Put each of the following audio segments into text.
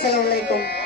Assalamualaikum.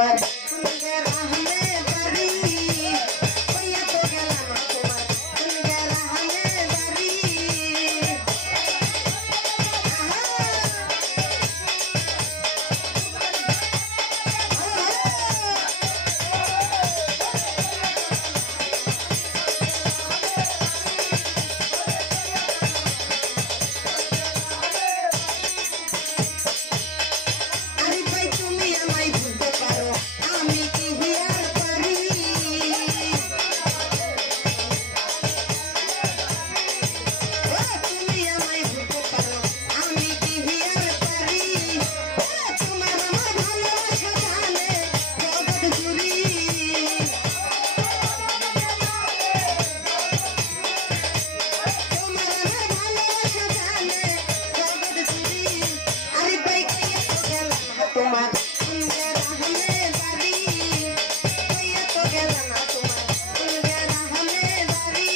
তোমার কুনগে রাহমে বাড়ি কইয়া তো গেলাম না তোমার কুনগে রাহমে বাড়ি তোমার কুনগে রাহমে বাড়ি কইয়া তো গেলাম না তোমার কুনগে রাহমে বাড়ি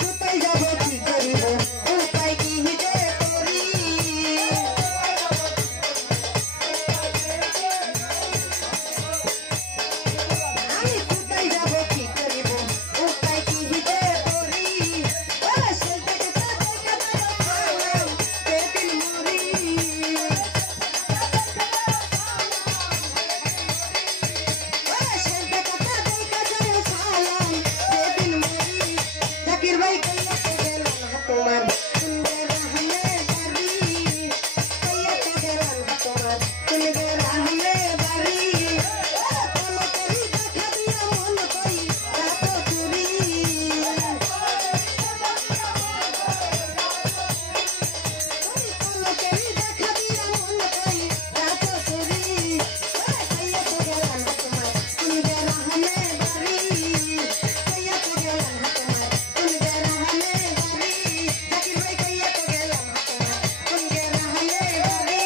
কোথায় যাব কি করিব উপায় কি যে করি আমি কোথায় যাব কি করিব উপায় কি যে করি ওরে সেলটাকে দেখা সালাম সেদিন মরি ওরে সেলটাকে দেখা সালাম সেদিন মরি জাকির ভাই কইয়া তো গেলাম না তোমার কুনগে রাহমে বাড়ি কইয়া তো গেলাম না তোমার কুনগে রাহমে বাড়ি কলো করি দেখা দিয়া মন কই রাত চুরি কলো করি দেখা দিয়া মন কই রাত চুরি কইয়া তো গেলাম না তোমার কুনগে রাহমে বাড়ি কইয়া তো গেলাম না তোমার কুনগে রাহমে বাড়ি জাকির ভাই কইয়া তো গেলাম না তোমার কুনগে রাহমে বাড়ি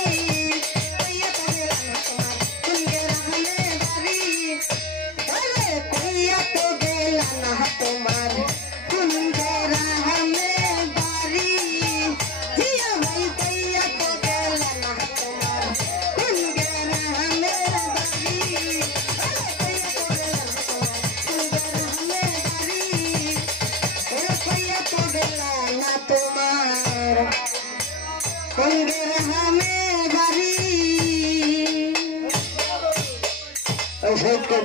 কইয়া তো গেলাম না তোমার কুনগে রাহমে বাড়ি ওরে কইয়া তো গেলাম না তোমার কুনগে রাহমে বাড়ি জিয়া ভাই কইয়া তো গেলাম না তোমার কুনগে রাহমে বাড়ি ওরে কইয়া তো গেলাম না তোমার কুনগে রাহমে বাড়ি ওরে কইয়া তো গেলাম না তোমার কুনগে রাহমে বাড়ি ওই শহীদ কে